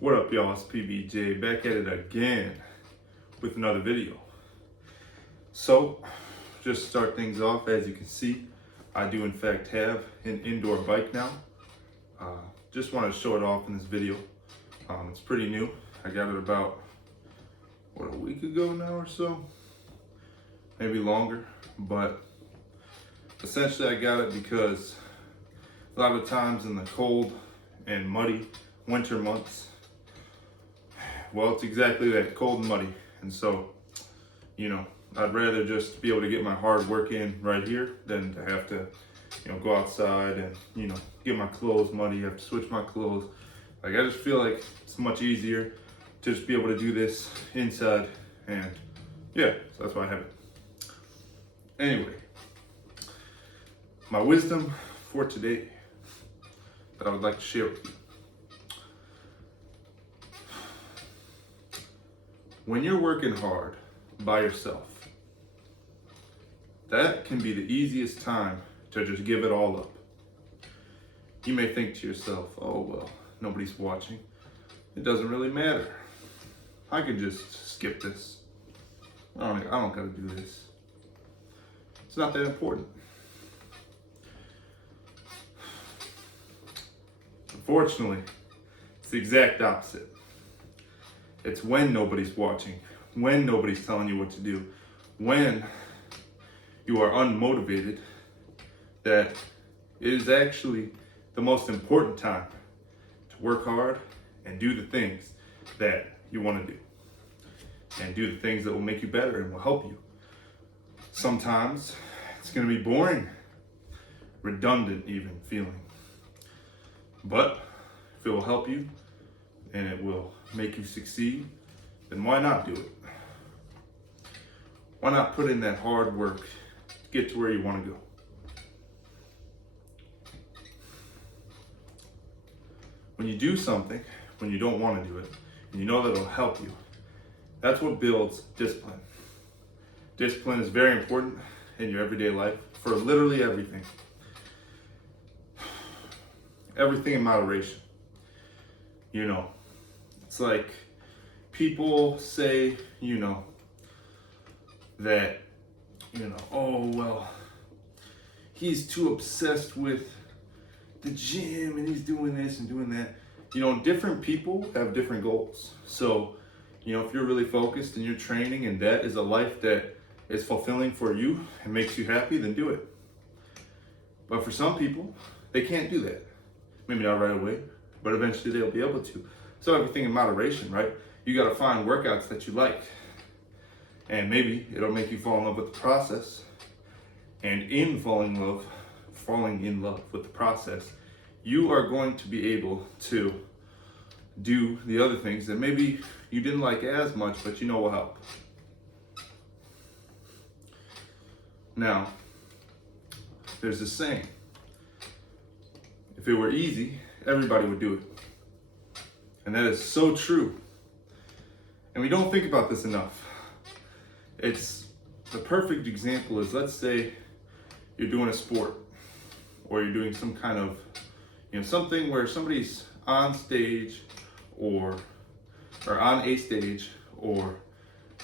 What up, y'all? It's PBJ back at it again with another video. So, just to start things off, as you can see, I do in fact have an indoor bike now. Just want to show it off in this video. It's pretty new. I got it about, a week ago now or so? Maybe longer. But essentially I got it because a lot of times in the cold and muddy winter months, well, it's exactly that, cold and muddy. And so, I'd rather just be able to get my hard work in right here than to have to, go outside and, get my clothes muddy, have to switch my clothes. I just feel like it's much easier to just be able to do this inside. And yeah, so that's why I have it. Anyway, my wisdom for today that I would like to share with you. When you're working hard by yourself, that can be the easiest time to just give it all up. You may think to yourself, oh, well, nobody's watching. It doesn't really matter. I could just skip this. I don't gotta do this. It's not that important. Unfortunately, it's the exact opposite. It's when nobody's watching, when nobody's telling you what to do, when you are unmotivated, that it is actually the most important time to work hard and do the things that you want to do. And do the things that will make you better and will help you. Sometimes it's going to be boring, redundant even feeling. But if it will help you and it will make you succeed, then why not do it? Why not put in that hard work to get to where you want to go? When you do something, when you don't want to do it, and you know that it'll help you, that's what builds discipline. Discipline is very important in your everyday life for literally everything. Everything in moderation. It's like people say, that, oh, well, he's too obsessed with the gym and he's doing this and doing that. Different people have different goals. So, if you're really focused and you're training and that is a life that is fulfilling for you and makes you happy, then do it. But for some people, they can't do that. Maybe not right away, but eventually they'll be able to. So everything in moderation, right? You got to find workouts that you like. And maybe it'll make you fall in love with the process. And in falling in love with the process, you are going to be able to do the other things that maybe you didn't like as much, but will help. Now, there's this saying, if it were easy, everybody would do it. And that is so true. And we don't think about this enough. It's the perfect example is, let's say you're doing a sport or you're doing some kind of, something where somebody's on stage or on a stage or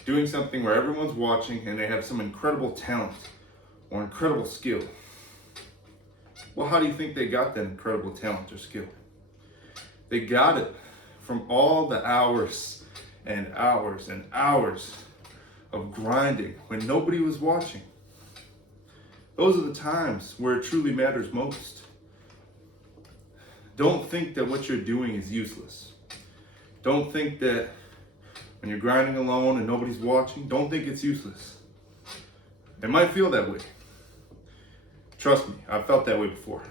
doing something where everyone's watching and they have some incredible talent or incredible skill. Well, how do you think they got that incredible talent or skill? They got it from all the hours and hours and hours of grinding when nobody was watching. Those are the times where it truly matters most. Don't think that what you're doing is useless. Don't think that when you're grinding alone and nobody's watching, don't think it's useless. It might feel that way. Trust me, I've felt that way before.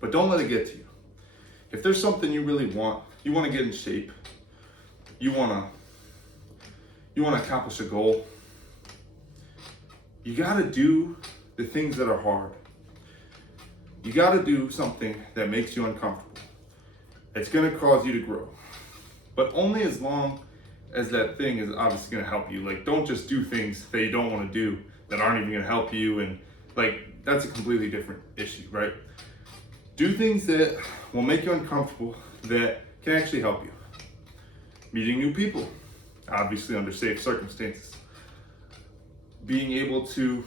But don't let it get to you. If there's something you really want, you want to get in shape, you want to accomplish a goal, you got to do the things that are hard. You got to do something that makes you uncomfortable. It's going to cause you to grow. But only as long as that thing is obviously going to help you. Like, don't just do things that you don't want to do that aren't even going to help you. And that's a completely different issue, right? Do things that will make you uncomfortable that can actually help you. Meeting new people, obviously under safe circumstances. Being able to,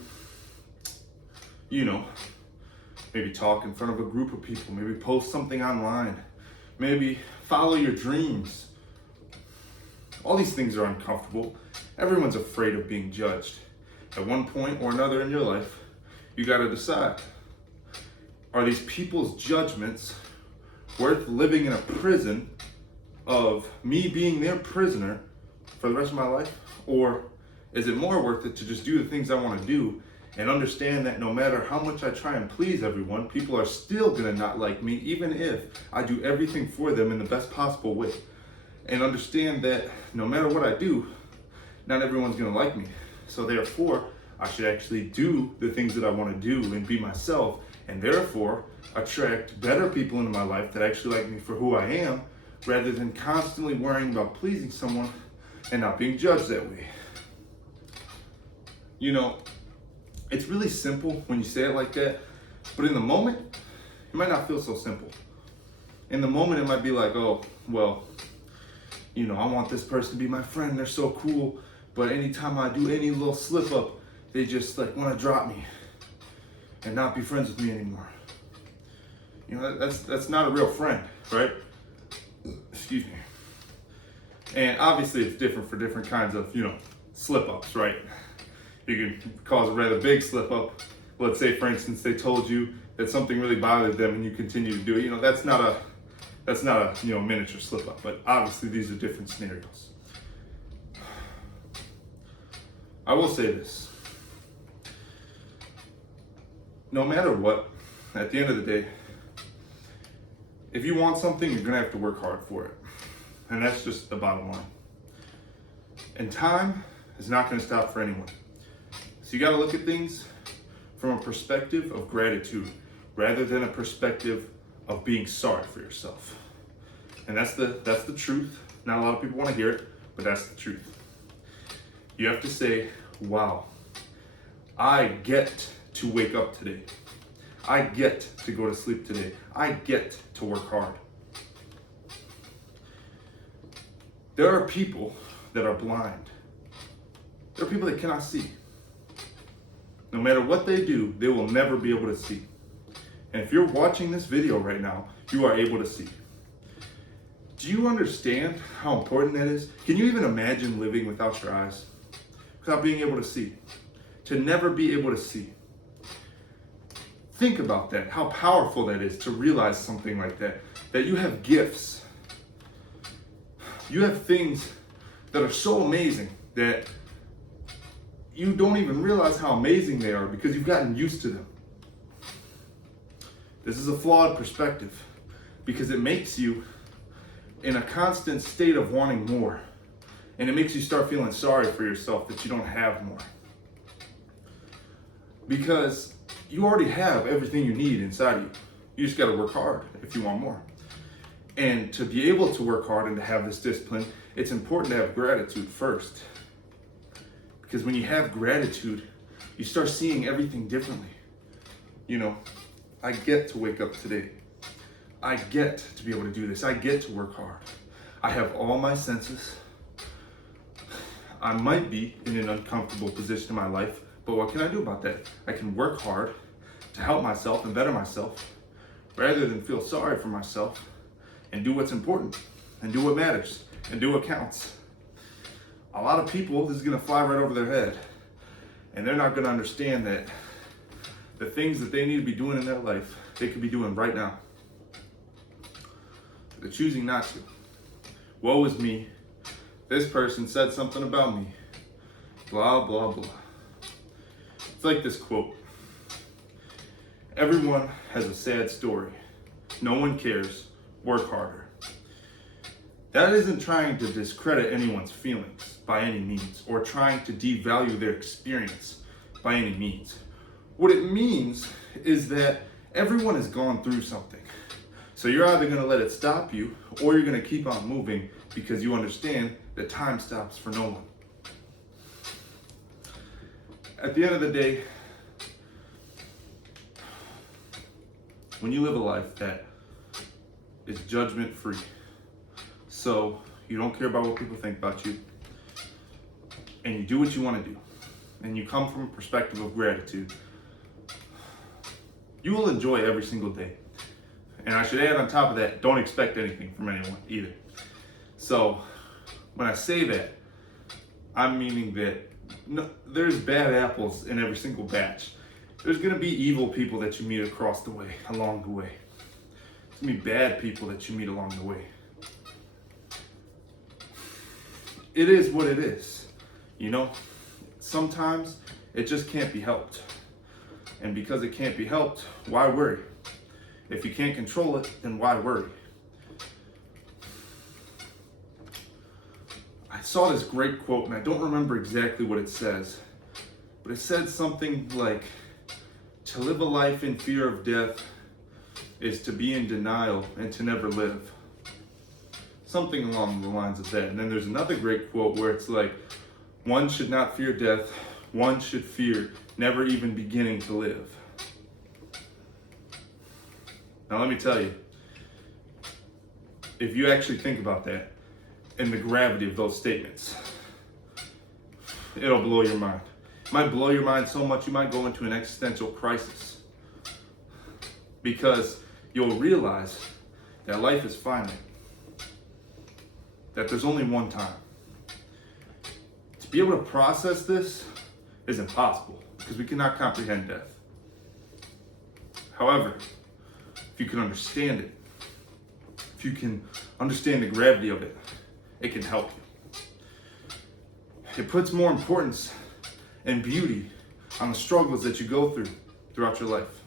maybe talk in front of a group of people, maybe post something online, maybe follow your dreams. All these things are uncomfortable. Everyone's afraid of being judged. At one point or another in your life, you got to decide, are these people's judgments worth living in a prison of me being their prisoner for the rest of my life? Or is it more worth it to just do the things I want to do and understand that no matter how much I try and please everyone, people are still going to not like me, even if I do everything for them in the best possible way. And understand that no matter what I do, not everyone's going to like me. So therefore, I should actually do the things that I want to do and be myself, and therefore attract better people into my life that actually like me for who I am, rather than constantly worrying about pleasing someone and not being judged that way. It's really simple when you say it like that, but in the moment, it might not feel so simple. In the moment, it might be like, oh, well, I want this person to be my friend, they're so cool, but anytime I do any little slip up, they just want to drop me and not be friends with me anymore. That's not a real friend, right? Excuse me. And obviously it's different for different kinds of, slip ups, right? You can cause a rather big slip up. Let's say, for instance, they told you that something really bothered them and you continue to do it. That's not a miniature slip up, but obviously these are different scenarios. I will say this. No matter what, at the end of the day, if you want something, you're gonna have to work hard for it. And that's just the bottom line. And time is not gonna stop for anyone. So you gotta look at things from a perspective of gratitude rather than a perspective of being sorry for yourself. And that's the truth. Not a lot of people wanna hear it, but that's the truth. You have to say, wow, I get to wake up today. I get to go to sleep today. I get to work hard. There are people that are blind. There are people that cannot see. No matter what they do, they will never be able to see. And if you're watching this video right now, you are able to see. Do you understand how important that is? Can you even imagine living without your eyes? Without being able to see? To never be able to see. Think about that, how powerful that is to realize something like that. That you have gifts. You have things that are so amazing that you don't even realize how amazing they are because you've gotten used to them. This is a flawed perspective because it makes you in a constant state of wanting more. And it makes you start feeling sorry for yourself that you don't have more. Because you already have everything you need inside you. You just got to work hard if you want more. And to be able to work hard and to have this discipline, it's important to have gratitude first. Because when you have gratitude, you start seeing everything differently. I get to wake up today. I get to be able to do this. I get to work hard. I have all my senses. I might be in an uncomfortable position in my life, but what can I do about that? I can work hard to help myself and better myself rather than feel sorry for myself and do what's important and do what matters and do what counts. A lot of people, this is gonna fly right over their head and they're not gonna understand that the things that they need to be doing in their life, they could be doing right now. They're choosing not to. Woe is me. This person said something about me. Blah, blah, blah. It's like this quote. Everyone has a sad story. No one cares. Work harder. That isn't trying to discredit anyone's feelings by any means or trying to devalue their experience by any means. What it means is that everyone has gone through something. So you're either going to let it stop you or you're going to keep on moving because you understand that time stops for no one. At the end of the day, when you live a life that is judgment free. So you don't care about what people think about you, and you do what you want to do, and you come from a perspective of gratitude, you will enjoy every single day. And I should add on top of that, don't expect anything from anyone either. So when I say that, I'm meaning that there's bad apples in every single batch. There's gonna be evil people that you meet across the way, along the way. There's gonna be bad people that you meet along the way. It is what it is, you know? Sometimes it just can't be helped. And because it can't be helped, why worry? If you can't control it, then why worry? I saw this great quote, and I don't remember exactly what it says, but it said something like, to live a life in fear of death is to be in denial and to never live. Something along the lines of that. And then there's another great quote where it's like, one should not fear death, one should fear never even beginning to live. Now let me tell you, if you actually think about that and the gravity of those statements, it'll blow your mind. It might blow your mind so much you might go into an existential crisis, because you'll realize that life is finite, that there's only one time. To be able to process this is impossible because we cannot comprehend death. However, if you can understand it, if you can understand the gravity of it, it can help you. It puts more importance and beauty on the struggles that you go through throughout your life.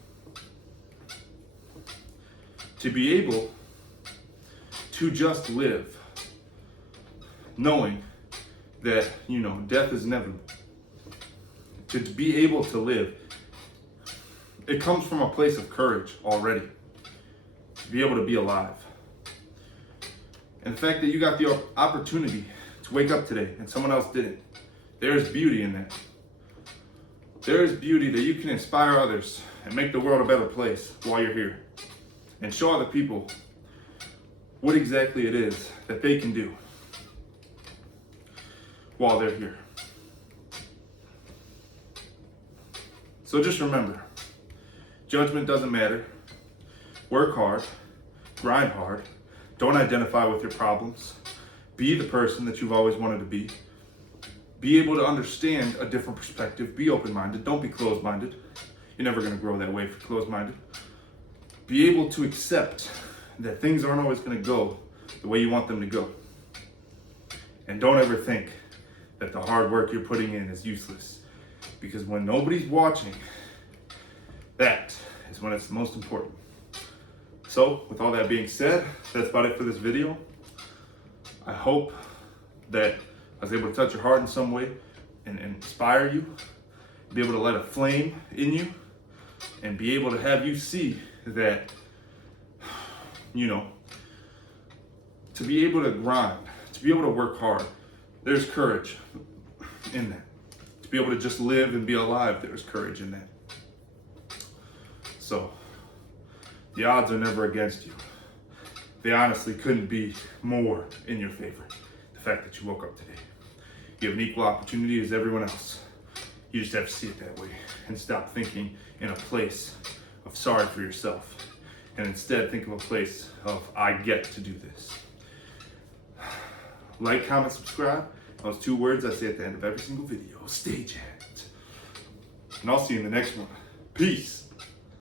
To be able to just live, knowing that, death is inevitable. To be able to live, it comes from a place of courage already. To be able to be alive. And the fact that you got the opportunity to wake up today and someone else didn't, there is beauty in that. There is beauty that you can inspire others and make the world a better place while you're here. And show other people what exactly it is that they can do while they're here. So just remember, judgment doesn't matter. Work hard, grind hard, don't identify with your problems. Be the person that you've always wanted to be. Be able to understand a different perspective. Be open-minded, don't be closed-minded. You're never gonna grow that way if you're closed-minded. Be able to accept that things aren't always gonna go the way you want them to go. And don't ever think that the hard work you're putting in is useless. Because when nobody's watching, that is when it's most important. So, with all that being said, that's about it for this video. I hope that I was able to touch your heart in some way and inspire you, be able to light a flame in you, and be able to have you see that, to be able to grind, to be able to work hard, there's courage in that. To be able to just live and be alive, there's courage in that. So, the odds are never against you. They honestly couldn't be more in your favor. The fact that you woke up today. You have an equal opportunity as everyone else. You just have to see it that way and stop thinking in a place of sorry for yourself. And instead think of a place of, I get to do this. Like, comment, subscribe. Those 2 words I say at the end of every single video. Stay jacked. And I'll see you in the next one. Peace.